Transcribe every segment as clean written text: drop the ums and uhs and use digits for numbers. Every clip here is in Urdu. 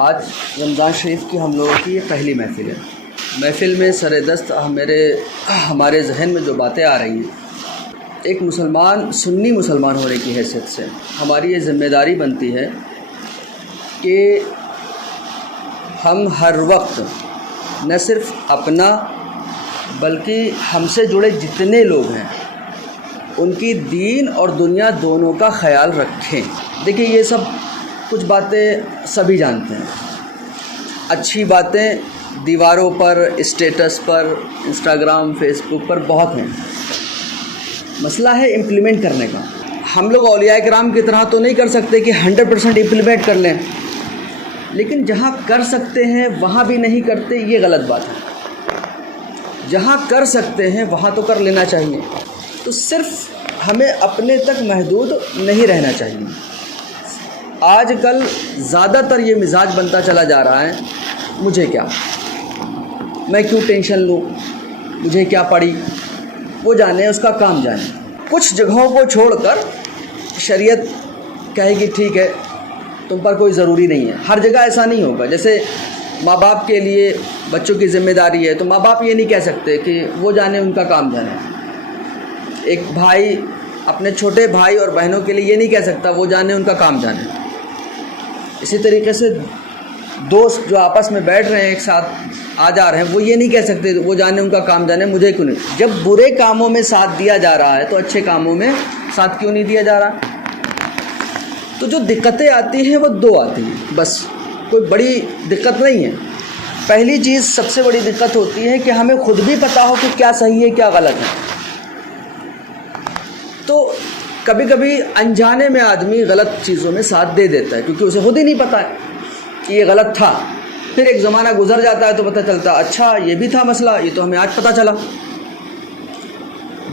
آج رمضان شریف کی ہم لوگوں کی یہ پہلی محفل ہے۔ محفل میں سر دست ہمارے ذہن میں جو باتیں آ رہی ہیں، ایک مسلمان سنی مسلمان ہونے کی حیثیت سے ہماری یہ ذمہ داری بنتی ہے کہ ہم ہر وقت نہ صرف اپنا بلکہ ہم سے جڑے جتنے لوگ ہیں ان کی دین اور دنیا دونوں کا خیال رکھیں۔ دیکھیں، یہ سب کچھ باتیں سبھی جانتے ہیں، اچھی باتیں دیواروں پر، اسٹیٹس پر، انسٹاگرام، فیس بک پر بہت ہیں، مسئلہ ہے امپلیمنٹ کرنے کا۔ ہم لوگ اولیاء کرام کی طرح تو نہیں کر سکتے کہ 100% امپلیمنٹ کر لیں، لیکن جہاں کر سکتے ہیں وہاں بھی نہیں کرتے، یہ غلط بات ہے۔ جہاں کر سکتے ہیں وہاں تو کر لینا چاہیے، تو صرف ہمیں اپنے تک محدود نہیں رہنا چاہیے۔ آج کل زیادہ تر یہ مزاج بنتا چلا جا رہا ہے، مجھے کیا، میں کیوں ٹینشن لوں، مجھے کیا پڑی، وہ جانے اس کا کام جانے۔ کچھ جگہوں کو چھوڑ کر شریعت کہے گی ٹھیک ہے تم پر کوئی ضروری نہیں ہے، ہر جگہ ایسا نہیں ہوگا۔ جیسے ماں باپ کے لیے بچوں کی ذمہ داری ہے، تو ماں باپ یہ نہیں کہہ سکتے کہ وہ جانے ان کا کام جانے۔ ایک بھائی اپنے چھوٹے بھائی اور بہنوں کے لیے یہ نہیں کہہ سکتا وہ جانے ان کا کام جانے۔ اسی طریقے سے دوست جو آپس میں بیٹھ رہے ہیں، ایک ساتھ آ جا رہے ہیں، وہ یہ نہیں کہہ سکتے وہ جانے ان کا کام جانے، مجھے کیوں نہیں۔ جب برے کاموں میں ساتھ دیا جا رہا ہے تو اچھے کاموں میں ساتھ کیوں نہیں دیا جا رہا؟ تو جو دقتیں آتی ہیں وہ دو آتی ہیں، بس کوئی بڑی دقت نہیں ہے۔ پہلی چیز سب سے بڑی دقت ہوتی ہے کہ ہمیں خود بھی پتہ ہو کہ کیا صحیح ہے کیا غلط ہے۔ تو کبھی کبھی انجانے میں آدمی غلط چیزوں میں ساتھ دے دیتا ہے کیونکہ اسے خود ہی نہیں پتہ ہے کہ یہ غلط تھا۔ پھر ایک زمانہ گزر جاتا ہے تو پتہ چلتا اچھا یہ بھی تھا مسئلہ، یہ تو ہمیں آج پتہ چلا۔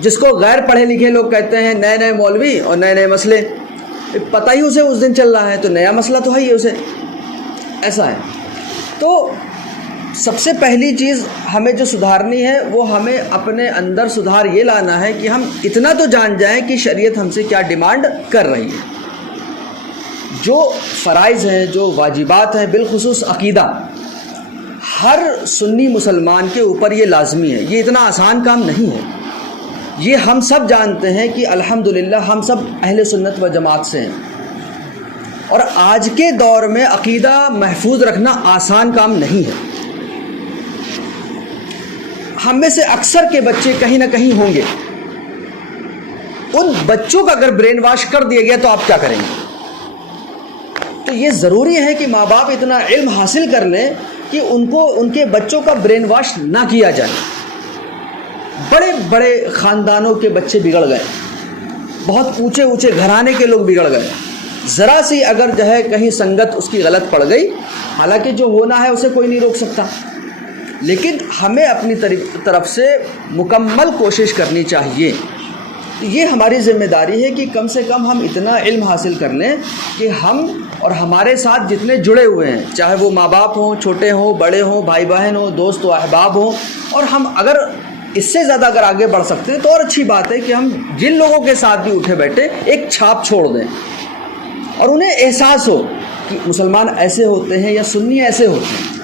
جس کو غیر پڑھے لکھے لوگ کہتے ہیں نئے نئے مولوی اور نئے نئے مسئلے، پتہ ہی اسے اس دن چل رہا ہے تو نیا مسئلہ تو ہے ہی اسے، ایسا ہے۔ تو سب سے پہلی چیز ہمیں جو سدھارنی ہے وہ ہمیں اپنے اندر سدھار یہ لانا ہے کہ ہم اتنا تو جان جائیں کہ شریعت ہم سے کیا ڈیمانڈ کر رہی ہے۔ جو فرائض ہیں، جو واجبات ہیں، بالخصوص عقیدہ، ہر سنی مسلمان کے اوپر یہ لازمی ہے۔ یہ اتنا آسان کام نہیں ہے، یہ ہم سب جانتے ہیں کہ الحمدللہ ہم سب اہل سنت و جماعت سے ہیں، اور آج کے دور میں عقیدہ محفوظ رکھنا آسان کام نہیں ہے۔ ہم میں سے اکثر کے بچے کہیں نہ کہیں ہوں گے، ان بچوں کا اگر برین واش کر دیا گیا تو آپ کیا کریں گے؟ تو یہ ضروری ہے کہ ماں باپ اتنا علم حاصل کر لیں کہ ان کے بچوں کا برین واش نہ کیا جائے۔ بڑے بڑے خاندانوں کے بچے بگڑ گئے، بہت اونچے اونچے گھرانے کے لوگ بگڑ گئے، ذرا سی اگر جو ہے کہیں سنگت اس کی غلط پڑ گئی، حالانکہ جو ہونا ہے اسے کوئی نہیں روک سکتا، لیکن ہمیں اپنی طرف سے مکمل کوشش کرنی چاہیے۔ یہ ہماری ذمہ داری ہے کہ کم سے کم ہم اتنا علم حاصل کر لیں کہ ہم اور ہمارے ساتھ جتنے جڑے ہوئے ہیں، چاہے وہ ماں باپ ہوں، چھوٹے ہوں، بڑے ہوں، بھائی بہن ہوں، دوست و احباب ہوں، اور ہم اگر اس سے زیادہ اگر آگے بڑھ سکتے ہیں تو اور اچھی بات ہے کہ ہم جن لوگوں کے ساتھ بھی اٹھے بیٹھے ایک چھاپ چھوڑ دیں اور انہیں احساس ہو کہ مسلمان ایسے ہوتے ہیں یا سنی ایسے ہوتے ہیں۔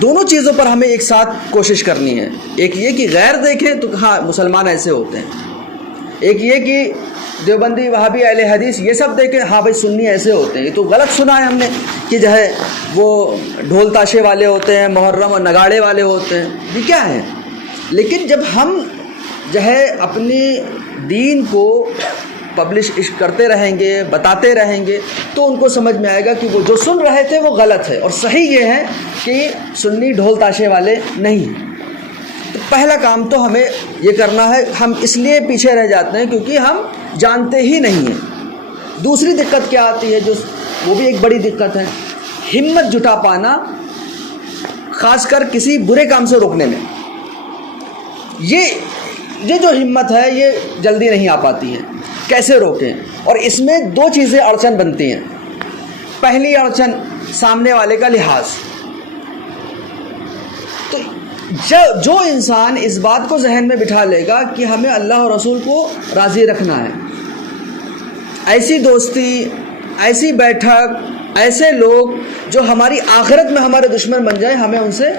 دونوں چیزوں پر ہمیں ایک ساتھ کوشش کرنی ہے، ایک یہ کہ غیر دیکھیں تو ہاں مسلمان ایسے ہوتے ہیں، ایک یہ کہ دیوبندی وہابی اہل حدیث یہ سب دیکھیں ہاں بھائی سنی ایسے ہوتے ہیں۔ یہ تو غلط سنا ہے ہم نے کہ جو ہے وہ ڈھول تاشے والے ہوتے ہیں، محرم اور نگاڑے والے ہوتے ہیں، یہ کیا ہے؟ لیکن جب ہم جو ہے اپنی دین کو پبلش کرتے رہیں گے، بتاتے رہیں گے، تو ان کو سمجھ میں آئے گا کہ وہ جو سن رہے تھے وہ غلط ہے، اور صحیح یہ ہے کہ سنی ڈھول تاشے والے نہیں ہیں۔ تو پہلا کام تو ہمیں یہ کرنا ہے، ہم اس لیے پیچھے رہ جاتے ہیں کیونکہ ہم جانتے ہی نہیں ہیں۔ دوسری دقت کیا آتی ہے، جو وہ بھی ایک بڑی دقت ہے، ہمت جٹا پانا، خاص کر کسی برے کام سے روکنے میں۔ یہ جو ہمت ہے یہ جلدی نہیں آ پاتی ہے، کیسے روکیں؟ اور اس میں دو چیزیں اڑچن بنتی ہیں۔ پہلی اڑچن سامنے والے کا لحاظ۔ تو جو انسان اس بات کو ذہن میں بٹھا لے گا کہ ہمیں اللہ اور رسول کو راضی رکھنا ہے، ایسی دوستی، ایسی بیٹھک، ایسے لوگ جو ہماری آخرت میں ہمارے دشمن بن جائیں ہمیں ان سے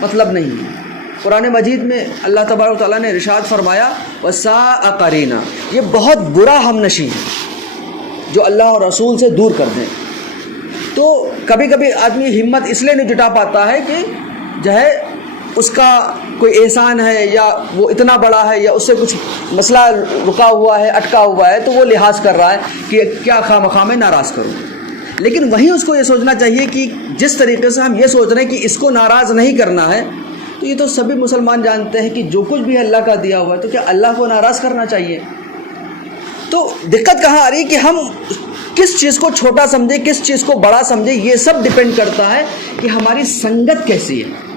مطلب نہیں ہے۔ قرآن مجید میں اللہ تبارک و تعالیٰ نے ارشاد فرمایا وَسَاءَ قَرِينًا، یہ بہت برا ہم نشیں ہے جو اللہ اور رسول سے دور کر دیں۔ تو کبھی کبھی آدمی ہمت اس لیے نہیں جٹا پاتا ہے کہ جو ہے اس کا کوئی احسان ہے یا وہ اتنا بڑا ہے یا اس سے کچھ مسئلہ رکا ہوا ہے اٹکا ہوا ہے تو وہ لحاظ کر رہا ہے کہ کیا خواہ مخواہ میں ناراض کروں۔ لیکن وہیں اس کو یہ سوچنا چاہیے کہ جس طریقے سے ہم یہ سوچ رہے ہیں کہ اس کو ناراض نہیں کرنا ہے، تو یہ تو سبھی مسلمان جانتے ہیں کہ جو کچھ بھی اللہ کا دیا ہوا ہے تو کیا اللہ کو ناراض کرنا چاہیے؟ تو دقت کہاں آ رہی کہ ہم کس چیز کو چھوٹا سمجھے کس چیز کو بڑا سمجھے، یہ سب ڈپینڈ کرتا ہے کہ ہماری سنگت کیسی ہے۔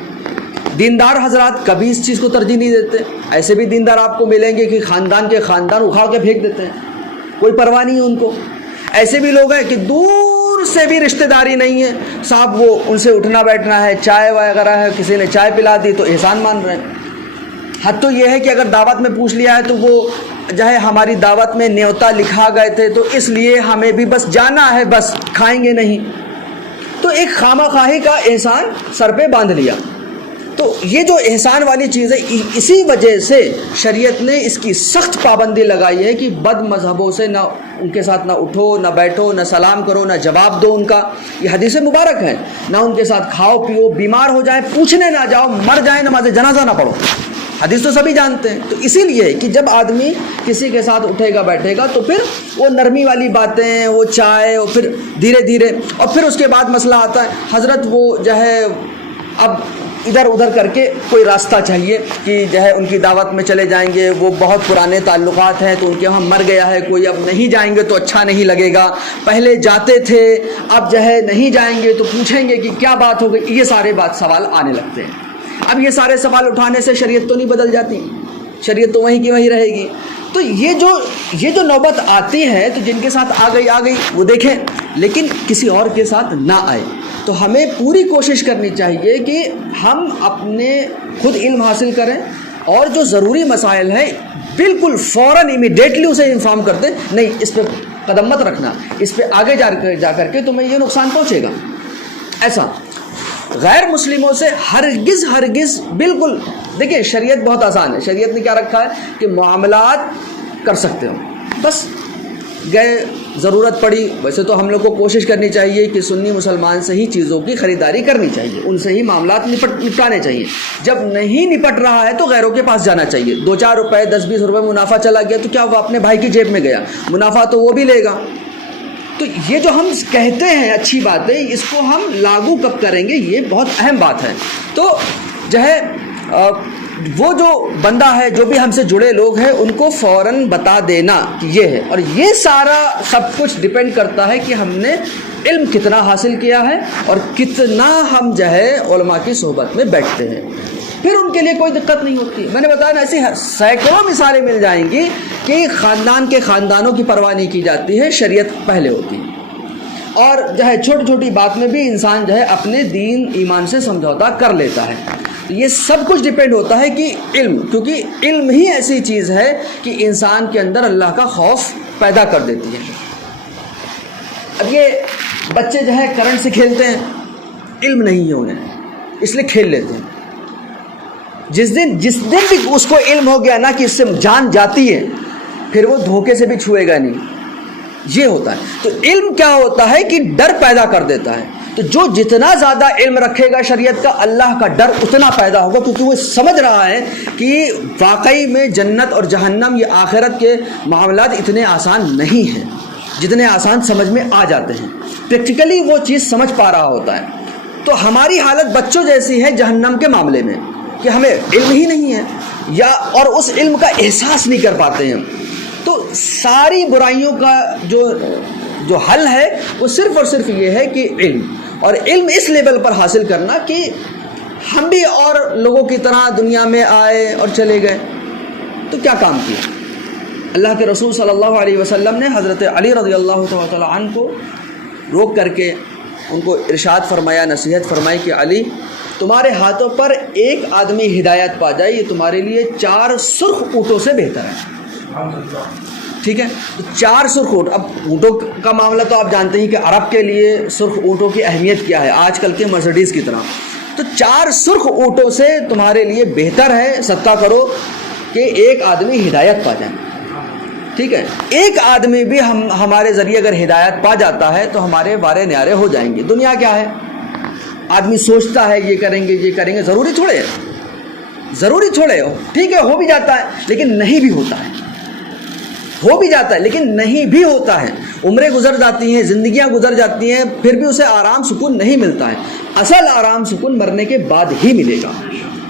دیندار حضرات کبھی اس چیز کو ترجیح نہیں دیتے، ایسے بھی دیندار آپ کو ملیں گے کہ خاندان کے خاندان اکھاڑ کے پھینک دیتے ہیں، کوئی پرواہ نہیں ہے ان کو۔ ایسے بھی لوگ ہیں کہ دور سے بھی رشتہ داری نہیں ہے، صاحب وہ ان سے اٹھنا بیٹھنا ہے، چائے وغیرہ ہے، کسی نے چائے پلا دی تو احسان مان رہے ہیں۔ حد تو یہ ہے کہ اگر دعوت میں پوچھ لیا ہے تو وہ جو ہے ہماری دعوت میں نیوتا لکھا گئے تھے تو اس لیے ہمیں بھی بس جانا ہے، بس کھائیں گے نہیں، تو ایک خامہ خواہی کا احسان سر پہ باندھ لیا۔ تو یہ جو احسان والی چیز ہے اسی وجہ سے شریعت نے اس کی سخت پابندی لگائی ہے کہ بد مذہبوں سے نہ ان کے ساتھ نہ اٹھو نہ بیٹھو نہ سلام کرو نہ جواب دو ان کا، یہ حدیث مبارک ہے، نہ ان کے ساتھ کھاؤ پیو، بیمار ہو جائیں پوچھنے نہ جاؤ، مر جائیں نماز جنازہ نہ پڑھو، حدیث تو سبھی جانتے ہیں۔ تو اسی لیے کہ جب آدمی کسی کے ساتھ اٹھے گا بیٹھے گا تو پھر وہ نرمی والی باتیں، وہ چائے، اور پھر دھیرے دھیرے، اور پھر اس کے بعد مسئلہ آتا ہے حضرت وہ جو ہے اب ادھر ادھر کر کے کوئی راستہ چاہیے کہ جو ہے ان کی دعوت میں چلے جائیں گے، وہ بہت پرانے تعلقات ہیں تو ان کے وہاں مر گیا ہے کوئی، اب نہیں جائیں گے تو اچھا نہیں لگے گا، پہلے جاتے تھے اب جو ہے نہیں جائیں گے تو پوچھیں گے کہ کیا بات ہو گئی، یہ سارے سوال آنے لگتے ہیں۔ اب یہ سارے سوال اٹھانے سے شریعت تو نہیں بدل جاتی، شریعت تو وہیں کی وہیں رہے گی۔ تو یہ جو نوبت آتی ہے تو جن کے ساتھ آ گئی وہ دیکھیں، لیکن کسی اور کے ساتھ نہ آئے۔ تو ہمیں پوری کوشش کرنی چاہیے کہ ہم اپنے خود علم حاصل کریں، اور جو ضروری مسائل ہیں بالکل فوراً امیڈیٹلی اسے انفارم کر دیں، نہیں اس پہ قدم مت رکھنا، اس پہ آگے جا کر کے تمہیں یہ نقصان پہنچے گا۔ ایسا غیر مسلموں سے ہرگز بالکل، دیکھیں شریعت بہت آسان ہے، شریعت نے کیا رکھا ہے کہ معاملات کر سکتے ہو، بس گئے ضرورت پڑی، ویسے تو ہم لوگ کو کوشش کرنی چاہیے کہ سنی مسلمان سے ہی چیزوں کی خریداری کرنی چاہیے، ان سے ہی معاملات نپٹانے چاہیے، جب نہیں نپٹ رہا ہے تو غیروں کے پاس جانا چاہیے۔ 2-4 روپے 10-20 روپے منافع چلا گیا تو کیا وہ اپنے بھائی کی جیب میں گیا، منافع تو وہ بھی لے گا۔ تو یہ جو ہم کہتے ہیں اچھی باتیں، اس کو ہم لاگو کب کریں گے، یہ بہت اہم بات ہے۔ تو جو ہے وہ جو بندہ ہے، جو بھی ہم سے جڑے لوگ ہیں، ان کو فوراً بتا دینا کہ یہ ہے، اور یہ سارا سب کچھ ڈپینڈ کرتا ہے کہ ہم نے علم کتنا حاصل کیا ہے اور کتنا ہم جو ہے علماء کی صحبت میں بیٹھتے ہیں، پھر ان کے لیے کوئی دقت نہیں ہوتی۔ میں نے بتایا نا، ایسی سینکڑوں مثالیں مل جائیں گی کہ خاندان کے خاندانوں کی پرواہ نہیں کی جاتی ہے، شریعت پہلے ہوتی ہے، اور جو ہے چھوٹی چھوٹی بات میں بھی انسان جو ہے اپنے دین ایمان سے سمجھوتا کر لیتا ہے۔ یہ سب کچھ ڈپینڈ ہوتا ہے کہ علم، کیونکہ علم ہی ایسی چیز ہے کہ انسان کے اندر اللہ کا خوف پیدا کر دیتی ہے۔ اب یہ بچے جو ہے کرنٹ سے کھیلتے ہیں، علم نہیں ہے انہیں، اس لیے کھیل لیتے ہیں۔ جس دن بھی اس کو علم ہو گیا نا کہ اس سے جان جاتی ہے، پھر وہ دھوکے سے بھی چھوئے گا نہیں، یہ ہوتا ہے۔ تو علم کیا ہوتا ہے کہ ڈر پیدا کر دیتا ہے، تو جو جتنا زیادہ علم رکھے گا شریعت کا، اللہ کا ڈر اتنا پیدا ہوگا، کیونکہ وہ سمجھ رہا ہے کہ واقعی میں جنت اور جہنم، یہ آخرت کے معاملات اتنے آسان نہیں ہیں جتنے آسان سمجھ میں آ جاتے ہیں، پریکٹیکلی وہ چیز سمجھ پا رہا ہوتا ہے۔ تو ہماری حالت بچوں جیسی ہے جہنم کے معاملے میں، کہ ہمیں علم ہی نہیں ہے، یا اور اس علم کا احساس نہیں کر پاتے ہیں۔ تو ساری برائیوں کا جو حل ہے وہ صرف اور صرف یہ ہے کہ علم، اور علم اس لیول پر حاصل کرنا کہ ہم بھی اور لوگوں کی طرح دنیا میں آئے اور چلے گئے، تو کیا کام کیا؟ اللہ کے رسول صلی اللہ علیہ وسلم نے حضرت علی رضی اللہ تعالیٰ عنہ کو روک کر کے ان کو ارشاد فرمایا، نصیحت فرمائی کہ علی، تمہارے ہاتھوں پر ایک آدمی ہدایت پا جائے، یہ تمہارے لیے 4 سرخ اونٹوں سے بہتر ہے۔ ٹھیک ہے. تو 4 سرخ اونٹ. اب اونٹوں کا معاملہ تو آپ جانتے ہیں کہ عرب کے لیے سرخ اونٹوں کی اہمیت کیا ہے, آج کل کے مرسڈیز کی طرح. تو 4 سرخ اونٹوں سے تمہارے لیے بہتر ہے صدقہ کرو کہ ایک آدمی ہدایت پا جائے. ٹھیک ہے, ایک آدمی بھی ہمارے ذریعے اگر ہدایت پا جاتا ہے تو ہمارے وارے نیارے ہو جائیں گے. دنیا کیا ہے, آدمی سوچتا ہے یہ کریں گے یہ کریں گے, ضروری چھوڑے ٹھیک ہے, ہو بھی جاتا ہے لیکن نہیں بھی ہوتا ہے, ہو بھی جاتا ہے لیکن نہیں بھی ہوتا ہے. عمریں گزر جاتی ہیں, زندگیاں گزر جاتی ہیں, پھر بھی اسے آرام سکون نہیں ملتا ہے. اصل آرام سکون مرنے کے بعد ہی ملے گا,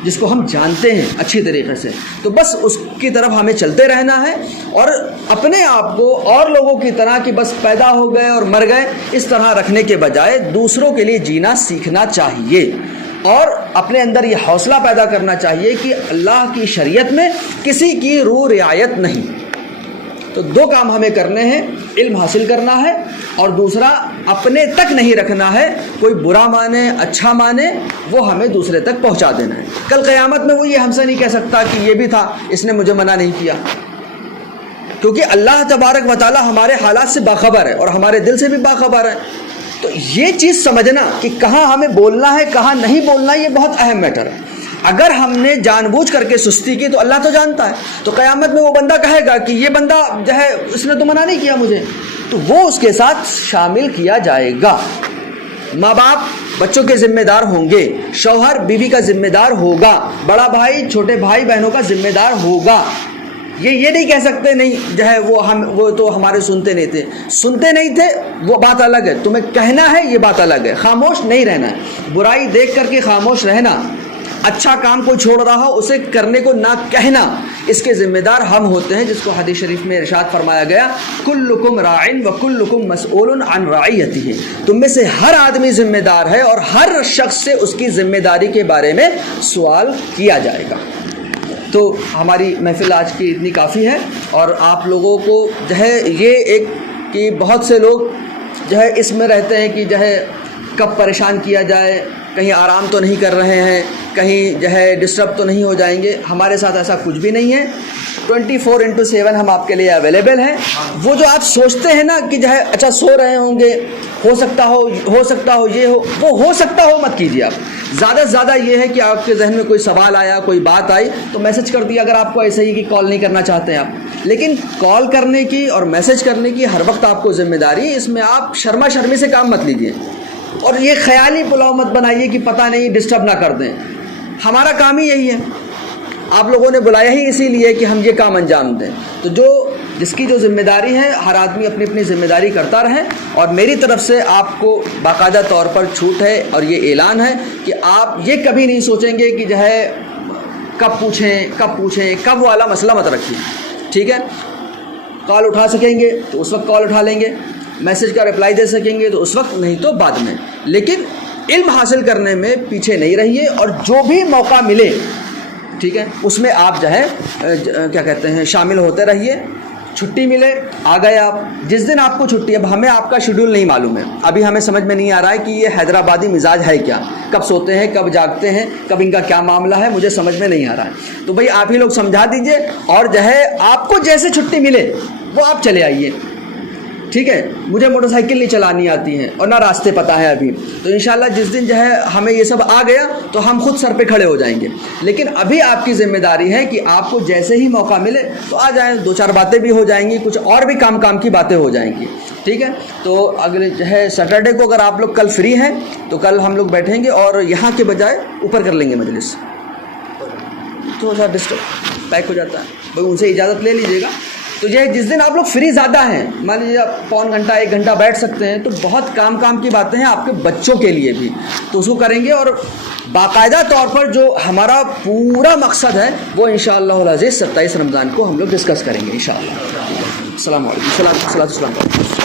جس کو ہم جانتے ہیں اچھی طریقے سے. تو بس اس کی طرف ہمیں چلتے رہنا ہے اور اپنے آپ کو اور لوگوں کی طرح کہ بس پیدا ہو گئے اور مر گئے اس طرح رکھنے کے بجائے دوسروں کے لیے جینا سیکھنا چاہیے, اور اپنے اندر یہ حوصلہ پیدا کرنا چاہیے کہ اللہ کی شریعت میں کسی کی روح رعایت نہیں. تو 2 کام ہمیں کرنے ہیں, علم حاصل کرنا ہے اور دوسرا اپنے تک نہیں رکھنا ہے, کوئی برا مانے اچھا مانے وہ ہمیں دوسرے تک پہنچا دینا ہے. کل قیامت میں وہ یہ ہم سے نہیں کہہ سکتا کہ یہ بھی تھا, اس نے مجھے منع نہیں کیا, کیونکہ اللہ تبارک و تعالی ہمارے حالات سے باخبر ہے اور ہمارے دل سے بھی باخبر ہے. تو یہ چیز سمجھنا کہ کہاں ہمیں بولنا ہے کہاں نہیں بولنا, یہ بہت اہم میٹر ہے. اگر ہم نے جان بوجھ کر کے سستی کی تو اللہ تو جانتا ہے, تو قیامت میں وہ بندہ کہے گا کہ یہ بندہ جو ہے اس نے تو منع نہیں کیا مجھے, تو وہ اس کے ساتھ شامل کیا جائے گا. ماں باپ بچوں کے ذمہ دار ہوں گے, شوہر بیوی کا ذمہ دار ہوگا, بڑا بھائی چھوٹے بھائی بہنوں کا ذمہ دار ہوگا. یہ نہیں کہہ سکتے نہیں جو ہے وہ تو ہمارے سنتے نہیں تھے وہ بات الگ ہے, تمہیں کہنا ہے یہ بات الگ ہے. خاموش نہیں رہنا ہے, برائی دیکھ کر کے خاموش رہنا, اچھا کام کو چھوڑ رہا ہو اسے کرنے کو نہ کہنا, اس کے ذمہ دار ہم ہوتے ہیں, جس کو حدیث شریف میں ارشاد فرمایا گیا کلکم راعٍ وکلکم مسئول عن رعیتہ. تم میں سے ہر آدمی ذمہ دار ہے اور ہر شخص سے اس کی ذمہ داری کے بارے میں سوال کیا جائے گا. تو ہماری محفل آج کی اتنی کافی ہے, اور آپ لوگوں کو جو ہے یہ ایک کہ بہت سے لوگ جو ہے اس میں رہتے ہیں کہ جو ہے کب پریشان کیا جائے, کہیں آرام تو نہیں کر رہے ہیں, کہیں جو ہے ڈسٹرب تو نہیں ہو جائیں گے. ہمارے ساتھ ایسا کچھ بھی نہیں ہے, 24/7 ہم آپ کے لیے اویلیبل ہیں. وہ جو آپ سوچتے ہیں نا کہ جو ہے اچھا سو رہے ہوں گے, ہو سکتا ہو یہ ہو, وہ ہو سکتا ہو مت کیجیے آپ. زیادہ سے زیادہ یہ ہے کہ آپ کے ذہن میں کوئی سوال آیا, کوئی بات آئی تو میسج کر دیا, اگر آپ کو ایسے ہی کہ کال نہیں کرنا چاہتے ہیں آپ. لیکن کال کرنے کی اور میسج کرنے کی ہر وقت آپ کو ذمہ داری ہے, اس میں آپ شرمی سے کام مت لیجیے, اور یہ خیالی پلاؤ مت بنائیے کہ پتہ نہیں ڈسٹرب نہ کر دیں. ہمارا کام ہی یہی ہے, آپ لوگوں نے بلایا ہی اسی لیے کہ ہم یہ کام انجام دیں. تو جس کی جو ذمہ داری ہے ہر آدمی اپنی اپنی ذمہ داری کرتا رہے, اور میری طرف سے آپ کو باقاعدہ طور پر چھوٹ ہے اور یہ اعلان ہے کہ آپ یہ کبھی نہیں سوچیں گے کہ جو ہے کب پوچھیں کب والا مسئلہ مت رکھیے. ٹھیک ہے, کال اٹھا سکیں گے تو اس وقت کال اٹھا لیں گے, میسج کا رپلائی دے سکیں گے تو اس وقت, نہیں تو بعد میں. لیکن علم حاصل کرنے میں پیچھے نہیں رہیے, اور جو بھی موقع ملے ٹھیک ہے اس میں آپ جو ہے کیا کہتے ہیں شامل ہوتے رہیے. چھٹی ملے آ گئے آپ, جس دن آپ کو چھٹی, اب ہمیں آپ کا شیڈول نہیں معلوم ہے, ابھی ہمیں سمجھ میں نہیں آ رہا ہے کہ یہ حیدرآبادی مزاج ہے کیا, کب سوتے ہیں کب جاگتے ہیں, کب ان کا کیا معاملہ ہے, مجھے سمجھ میں نہیں آ رہا ہے. تو بھائی آپ ہی لوگ سمجھا دیجئے, اور جو ہے آپ کو جیسے چھٹی ملے وہ آپ چلے آئیے. ٹھیک ہے, مجھے موٹر سائیکل نہیں چلانی آتی ہیں اور نہ راستے پتہ ہے ابھی, تو انشاءاللہ جس دن جو ہے ہمیں یہ سب آ گیا تو ہم خود سر پہ کھڑے ہو جائیں گے. لیکن ابھی آپ کی ذمہ داری ہے کہ آپ کو جیسے ہی موقع ملے تو آ جائیں, 2-4 باتیں بھی ہو جائیں گی, کچھ اور بھی کام کی باتیں ہو جائیں گی. ٹھیک ہے, تو اگلے جو ہے سیٹرڈے کو اگر آپ لوگ کل فری ہیں تو کل ہم لوگ بیٹھیں گے اور یہاں کے بجائے اوپر کر لیں گے مجلس. تھوڑا سا ڈسٹرب پیک ہو جاتا ہے, بھائی ان سے اجازت لے لیجیے گا. تو یہ جس دن آپ لوگ فری زیادہ ہیں, مان لیجیے آپ پون گھنٹہ 1 گھنٹہ بیٹھ سکتے ہیں, تو بہت کام کی باتیں ہیں آپ کے بچوں کے لیے بھی, تو اس کو کریں گے. اور باقاعدہ طور پر جو ہمارا پورا مقصد ہے وہ انشاءاللہ العزیز 27 رمضان کو ہم لوگ ڈسکس کریں گے انشاءاللہ. السلام علیکم.